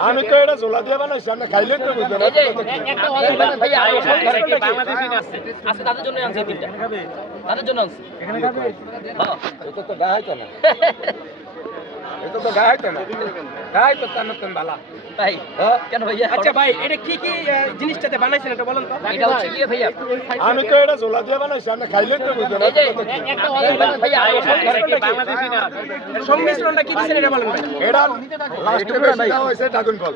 আমি তো এটা ঝোলা দিয়ে বানাইছি? আপনি খাইলে তো বুঝতে তাদের জন্য আনছি তিনটা তাদের জন্য আনছি। হ্যাঁ। তো না। এটা তো না। তুমি বালা। তাই হ্যাঁ? কেন ভাইয়া? আচ্ছা ভাই এটা কি কি জিনিসটাতে বানাইছেন এটা বলেন তো? এটা হচ্ছে গিয়ে ভাইয়া? আমি তো এটা ঝোলা দিয়ে বানাইছি আপনি খাইলে তো এই যে একটা অর্ডার দেন ভাইয়া। সংমিশ্রণটা কি দিচ্ছেন এটা বলেন ভাই। এটা লাস্টে বেশি দাম হয়েছে ড্রাগন ফল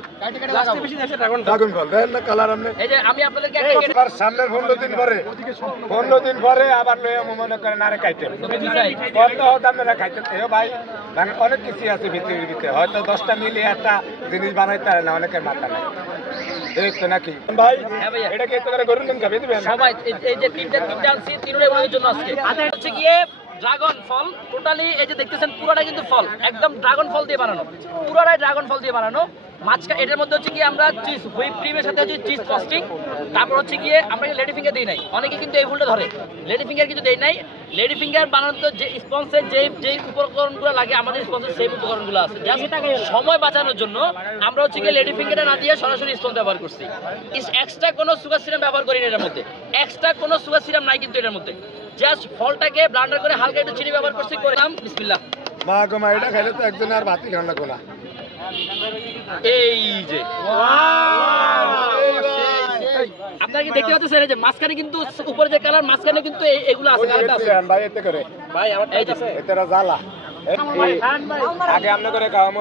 লাস্টে বেশি আছে ড্রাগন ড্রাগন ফল দেখেন না কালার আপনি। এই যে আমি আপনাদেরকে একটা কেটে সামনের পনেরো দিন পরে পনেরো দিন পরে আবার লয়ে মনে করেন আরে খাইতেন চাই কত খাইতেন এ ভাই মানে অনেক কিছু আছে ভিতরে ভিতরে। হয়তো দশটা মিলিয়ে একটা জিনিস বানাইতে পারে না অনেকের মাথা নাই। নাকি? ভাই হ্যাঁ এটা কি একেবারে গরুর দিন খাবে? দিবেন? সবাই এই- এই যে তিনটা তিনটা আনছি তিনটাই জন্য আজকে। হচ্ছে গিয়ে ড্রাগন ফল। টোটালি এই যে দেখতেছেন পুরোটা কিন্তু ফল। একদম ড্রাগন ফল দিয়ে বানানো। পুরোটাই ড্রাগন ফল দিয়ে বানানো। মাঝখানে এটার মধ্যে হচ্ছে গিয়ে আমরা চিজ হুইপ ক্রিমের সাথে হচ্ছে চিজ ফস্টিং তারপর হচ্ছে গিয়ে আমরা লেডি ফিঙ্গার দিই নাই। অনেকে কিন্তু এই ফুলটা ধরে। লেডি ফিঙ্গার কিন্তু দেই নাই। লেডি ফিঙ্গার বানানোর যে স্পন্সের যে যে উপকরণগুলো লাগে, আমাদের স্পন্সের সেই উপকরণগুলো আছে। সময় বাঁচানোর জন্য আমরা হচ্ছে গিয়ে লেডি ফিঙ্গারটা না দিয়ে সরাসরি স্পঞ্জ ব্যবহার করছি। এক্সট্রা কোনো সুগার সিরাম ব্যবহার করি না এটার মধ্যে। এক্সট্রা কোনো সুগার সিরাম নাই কিন্তু এটার মধ্যে। জাস্ট ফলটাকে ব্লান্ডার করে হালকা একটু চিনি ব্যবহার করছি করলাম বিসমিল্লাহ। মা গো মা, এটা খাইলে তো একজন আর ভাতই না কোনা এই যে। আপনারা কি দেখতে পাচ্ছেন এই যে মাঝখানে কিন্তু উপরে যে কালার মাঝখানে কিন্তু এগুলো আছে ভাই এতে করে। ভাই আমার এই যে এতে জ্বালা। আগে আমনে করে খাওয়ামো